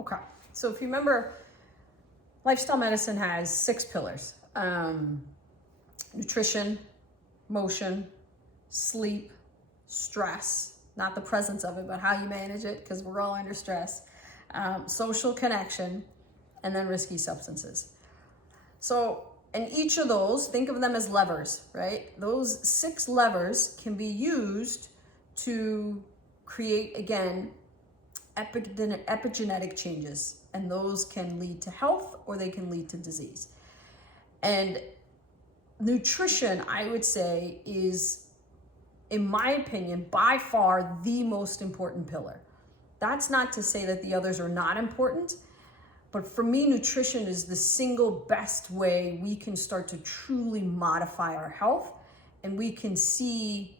Okay, so if you remember, lifestyle medicine has 6 pillars: nutrition, motion, sleep, stress, not the presence of it, but how you manage it, because we're all under stress, social connection, and then risky substances. So, and each of those, think of them as levers, right? Those 6 levers can be used to create, again, epigenetic changes, and those can lead to health or they can lead to disease. And nutrition, I would say, is, in my opinion, by far the most important pillar. That's not to say that the others are not important, but for me, nutrition is the single best way we can start to truly modify our health, and we can see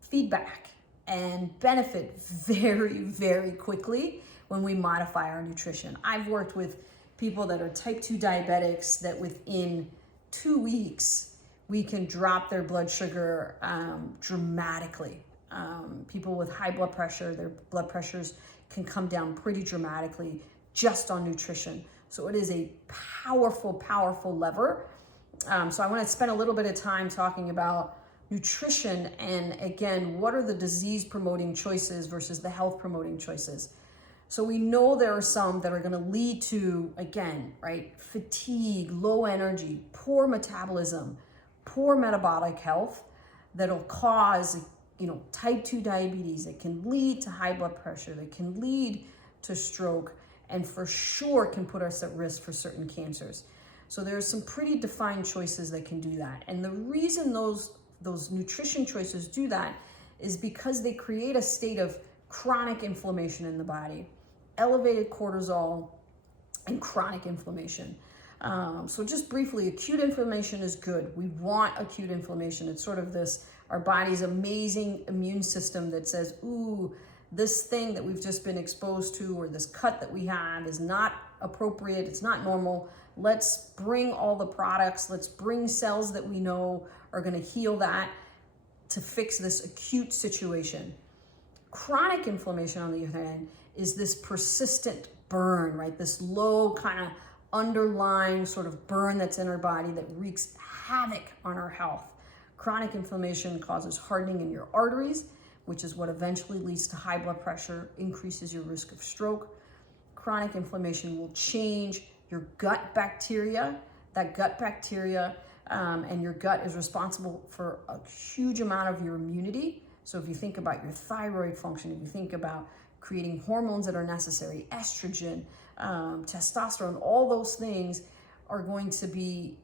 feedback and benefit very, very quickly when we modify our nutrition. I've worked with people that are type 2 diabetics that within 2 weeks, we can drop their blood sugar dramatically. People with high blood pressure, their blood pressures can come down pretty dramatically just on nutrition. So it is a powerful, powerful lever. So I want to spend a little bit of time talking about nutrition and, again, what are the disease promoting choices versus the health promoting choices. So we know there are some that are going to lead to, again, right, fatigue, low energy, poor metabolism, poor metabolic health that'll cause, type 2 diabetes. It can lead to high blood pressure. That can lead to stroke, and for sure can put us at risk for certain cancers. So there's some pretty defined choices that can do that. And the reason those nutrition choices do that is because they create a state of chronic inflammation in the body, elevated cortisol, and chronic inflammation. So just briefly, acute inflammation is good. We want acute inflammation. It's sort of our body's amazing immune system that says, ooh, this thing that we've just been exposed to, or this cut that we have, is not appropriate. It's not normal. Let's bring all the products. Let's bring cells that we know are going to heal that to fix this acute situation. Chronic inflammation, on the other hand, is this persistent burn, right? This low kind of underlying sort of burn that's in our body that wreaks havoc on our health. Chronic inflammation causes hardening in your arteries, which is what eventually leads to high blood pressure, increases your risk of stroke. Chronic inflammation will change your gut bacteria. That gut bacteria and your gut is responsible for a huge amount of your immunity. So if you think about your thyroid function, if you think about creating hormones that are necessary, estrogen, testosterone, all those things are going to be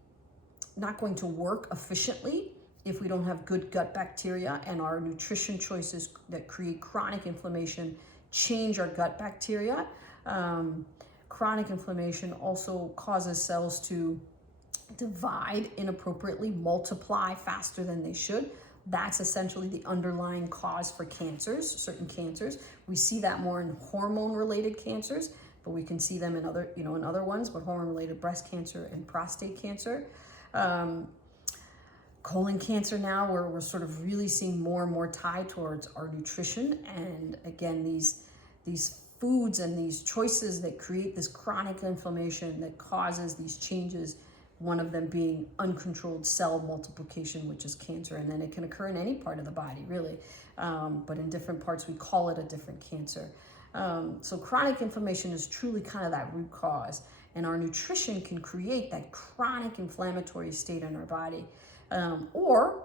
not going to work efficiently if we don't have good gut bacteria, and our nutrition choices that create chronic inflammation change our gut bacteria. Chronic inflammation also causes cells to divide inappropriately, multiply faster than they should. That's essentially the underlying cause for cancers, certain cancers. We see that more in hormone-related cancers, but we can see them in other ones, but hormone-related breast cancer and prostate cancer. Colon cancer now, where we're sort of really seeing more and more tied towards our nutrition. And again, these foods and these choices that create this chronic inflammation that causes these changes, one of them being uncontrolled cell multiplication, which is cancer. And then it can occur in any part of the body, really. But in different parts, we call it a different cancer. So chronic inflammation is truly kind of that root cause. And our nutrition can create that chronic inflammatory state in our body. Or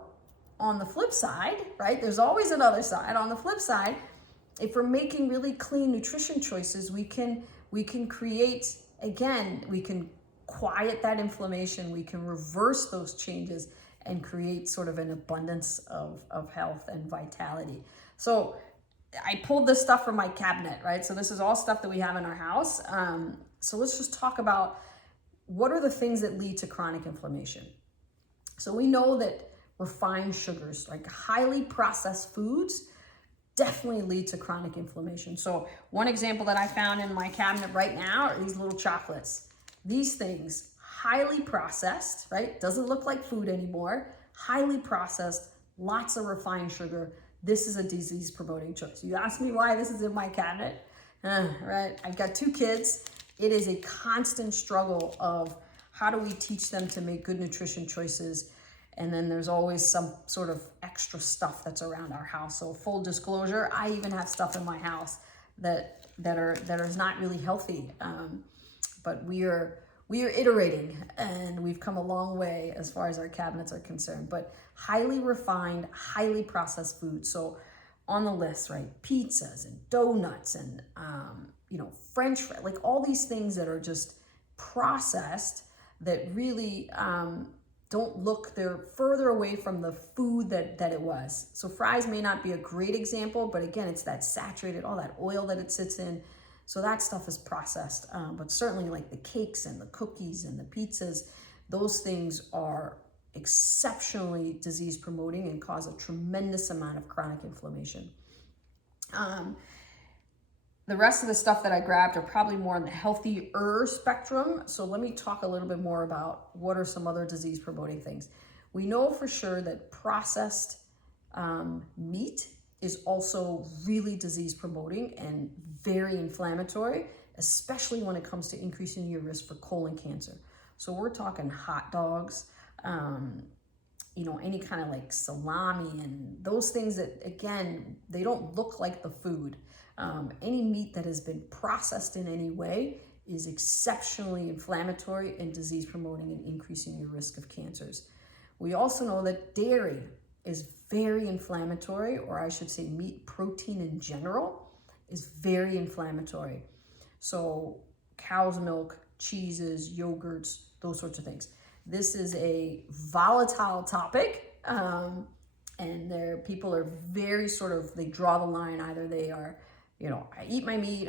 on the flip side, right? There's always another side. On the flip side, if we're making really clean nutrition choices, we can create, again, we can quiet that inflammation, we can reverse those changes and create sort of an abundance of health and vitality. So I pulled this stuff from my cabinet, right? So this is all stuff that we have in our house. So let's just talk about what are the things that lead to chronic inflammation. So we know that refined sugars, like highly processed foods, definitely lead to chronic inflammation. So one example that I found in my cabinet right now are these little chocolates. These things, highly processed, right? Doesn't look like food anymore. Highly processed, lots of refined sugar. This is a disease promoting choice. You ask me why this is in my cabinet? Right? I've got 2 kids. It is a constant struggle of how do we teach them to make good nutrition choices. And then there's always some sort of extra stuff that's around our house. So full disclosure, I even have stuff in my house that is not really healthy. But we are iterating, and we've come a long way as far as our cabinets are concerned. But highly refined, highly processed food. So on the list, right? Pizzas and donuts and French fries, like all these things that are just processed that really don't look, they're further away from the food that it was. So fries may not be a great example, but again, it's that saturated, all that oil that it sits in. So that stuff is processed. But certainly like the cakes and the cookies and the pizzas, those things are exceptionally disease promoting and cause a tremendous amount of chronic inflammation. The rest of the stuff that I grabbed are probably more on the healthier spectrum. So let me talk a little bit more about what are some other disease promoting things. We know for sure that processed meat is also really disease promoting and very inflammatory, especially when it comes to increasing your risk for colon cancer. So we're talking hot dogs, any kind of like salami and those things that, again, they don't look like the food. Any meat that has been processed in any way is exceptionally inflammatory and disease promoting and increasing your risk of cancers. We also know that dairy is very inflammatory, or I should say meat protein in general is very inflammatory. So cow's milk, cheeses, yogurts, those sorts of things. This is a volatile topic, and people are very they draw the line. Either they are, I eat my meat,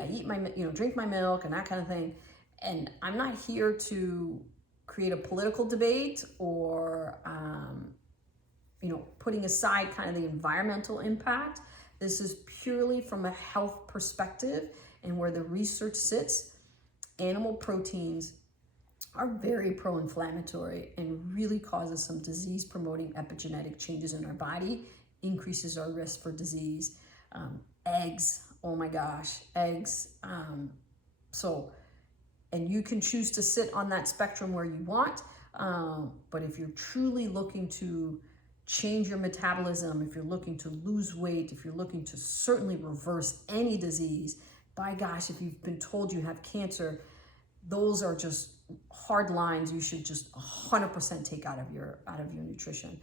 drink my milk and that kind of thing. And I'm not here to create a political debate or, putting aside kind of the environmental impact. This is purely from a health perspective, and where the research sits, animal proteins are very pro-inflammatory and really causes some disease promoting epigenetic changes in our body, increases our risk for disease. Eggs, oh my gosh, eggs. And you can choose to sit on that spectrum where you want, but if you're truly looking to change your metabolism, if you're looking to lose weight, if you're looking to certainly reverse any disease, by gosh, if you've been told you have cancer, those are just hard lines you should just 100% take out of your nutrition.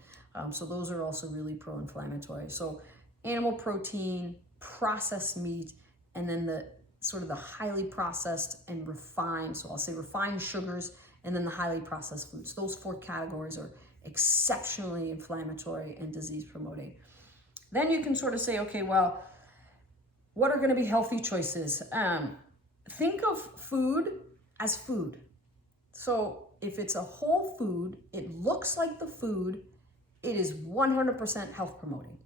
So those are also really pro-inflammatory. So animal protein, processed meat, and then the highly processed and refined, so I'll say refined sugars, and then the highly processed foods. Those 4 categories are exceptionally inflammatory and disease promoting. Then you can say, okay, well, what are going to be healthy choices? Think of food as food. So if it's a whole food, it looks like the food, it is 100% health promoting.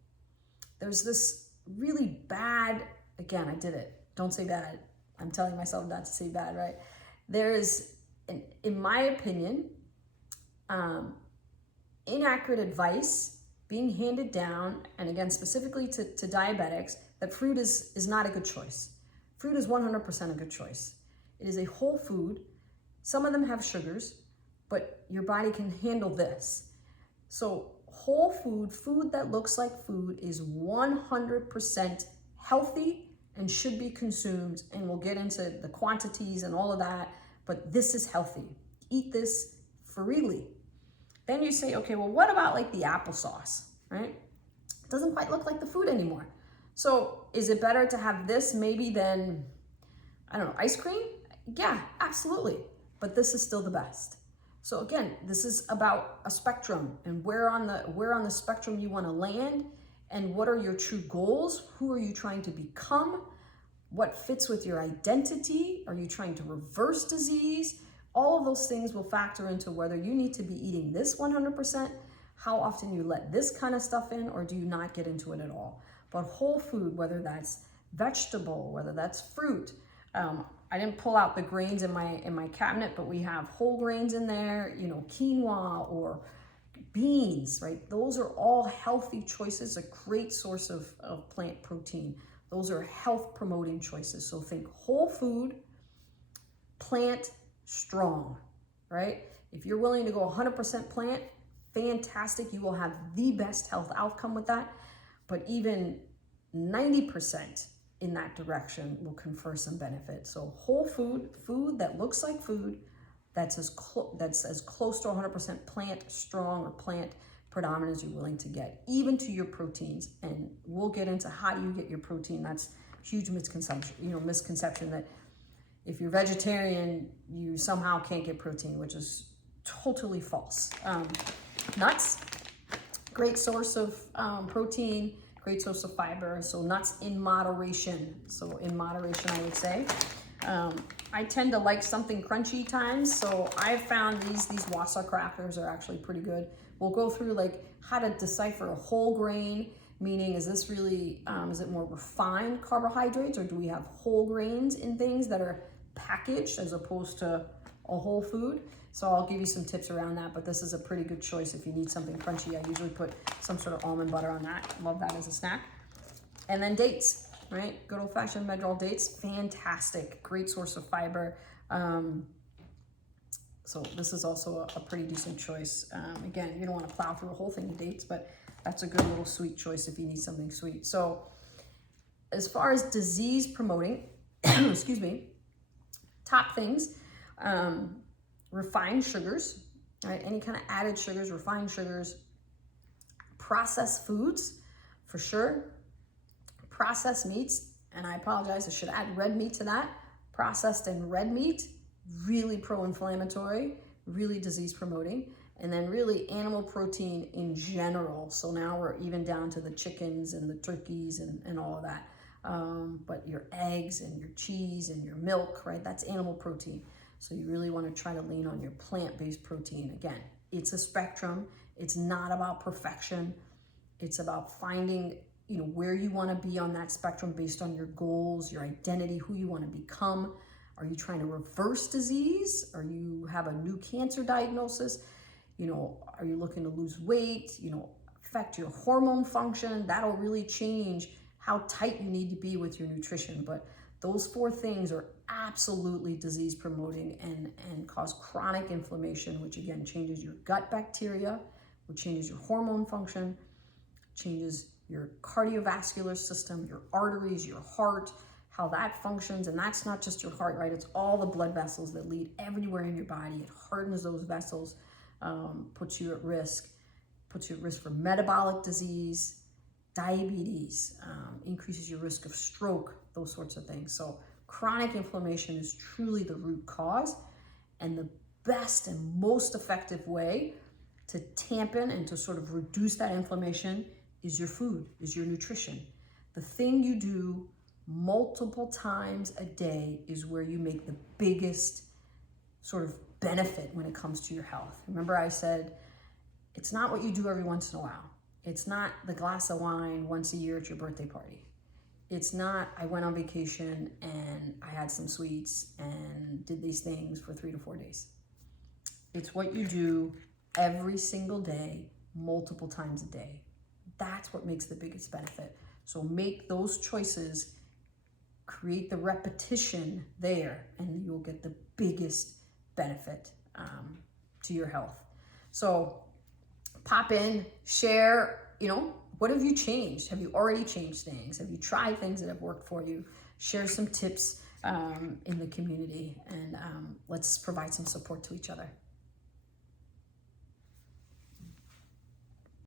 There's this really bad, again, I did it. Don't say bad. I'm telling myself not to say bad, right? There's, in my opinion, inaccurate advice being handed down, and again, specifically to diabetics, that fruit is not a good choice. Fruit is 100% a good choice. It is a whole food. Some of them have sugars, but your body can handle this. So whole food that looks like food, is 100% healthy and should be consumed. And we'll get into the quantities and all of that, but this is healthy. Eat this freely. Then you say, okay, well, what about like the applesauce, right? It doesn't quite look like the food anymore. So is it better to have this maybe than, I don't know, ice cream? Yeah, absolutely. But this is still the best. So again, this is about a spectrum, and where on the spectrum you want to land, and what are your true goals? Who are you trying to become? What fits with your identity? Are you trying to reverse disease? All of those things will factor into whether you need to be eating this 100%, how often you let this kind of stuff in, or do you not get into it at all. But whole food, whether that's vegetable, whether that's fruit, I didn't pull out the grains in my cabinet, but we have whole grains in there, quinoa or beans, right? Those are all healthy choices, a great source of plant protein. Those are health promoting choices. So think whole food, plant, strong, right? If you're willing to go 100% plant, fantastic. You will have the best health outcome with that. But even 90% in that direction will confer some benefit. So whole food, food that looks like food, that's as close to 100% plant strong or plant predominant as you're willing to get, even to your proteins. And we'll get into how do you get your protein. That's huge misconception that if you're vegetarian, you somehow can't get protein, which is totally false. Nuts, great source of protein, great source of fiber. So nuts in moderation. So in moderation, I would say. I tend to like something crunchy times. So I've found these Wassa crackers are actually pretty good. We'll go through like how to decipher a whole grain, meaning is this really, is it more refined carbohydrates, or do we have whole grains in things that are packaged as opposed to a whole food? So I'll give you some tips around that, but this is a pretty good choice if you need something crunchy. I usually put some sort of almond butter on that. Love that as a snack. And then dates, right? Good old-fashioned Medrol dates, fantastic, great source of fiber. So this is also a pretty decent choice. Again, you don't want to plow through a whole thing of dates, but that's a good little sweet choice if you need something sweet. So as far as disease promoting, excuse me, top things, refined sugars, right? Any kind of added sugars, refined sugars, processed foods, for sure. Processed meats, and I apologize, I should add red meat to that. Processed and red meat, really pro-inflammatory, really disease promoting. And then really animal protein in general. So now we're even down to the chickens and the turkeys and all of that. But your eggs and your cheese and your milk, right? That's animal protein. So you really want to try to lean on your plant-based protein. Again, it's a spectrum. It's not about perfection. It's about finding, where you want to be on that spectrum based on your goals, your identity, who you want to become. Are you trying to reverse disease? Or you have a new cancer diagnosis? Are you looking to lose weight? Affect your hormone function? That'll really change how tight you need to be with your nutrition. But those 4 things are absolutely disease promoting and cause chronic inflammation, which again changes your gut bacteria, which changes your hormone function, changes your cardiovascular system, your arteries, your heart, how that functions. And that's not just your heart, right? It's all the blood vessels that lead everywhere in your body. It hardens those vessels, puts you at risk for metabolic disease, diabetes, increases your risk of stroke, those sorts of things. So chronic inflammation is truly the root cause, and the best and most effective way to tampen and to sort of reduce that inflammation is your food, is your nutrition. The thing you do multiple times a day is where you make the biggest sort of benefit when it comes to your health. Remember I said, it's not what you do every once in a while. It's not the glass of wine once a year at your birthday party. It's not, I went on vacation and I had some sweets and did these things for 3 to 4 days. It's what you do every single day, multiple times a day. That's what makes the biggest benefit. So make those choices, create the repetition there, and you'll get the biggest benefit to your health. So pop in, share, what have you changed? Have you already changed things? Have you tried things that have worked for you? Share some tips in the community, and let's provide some support to each other.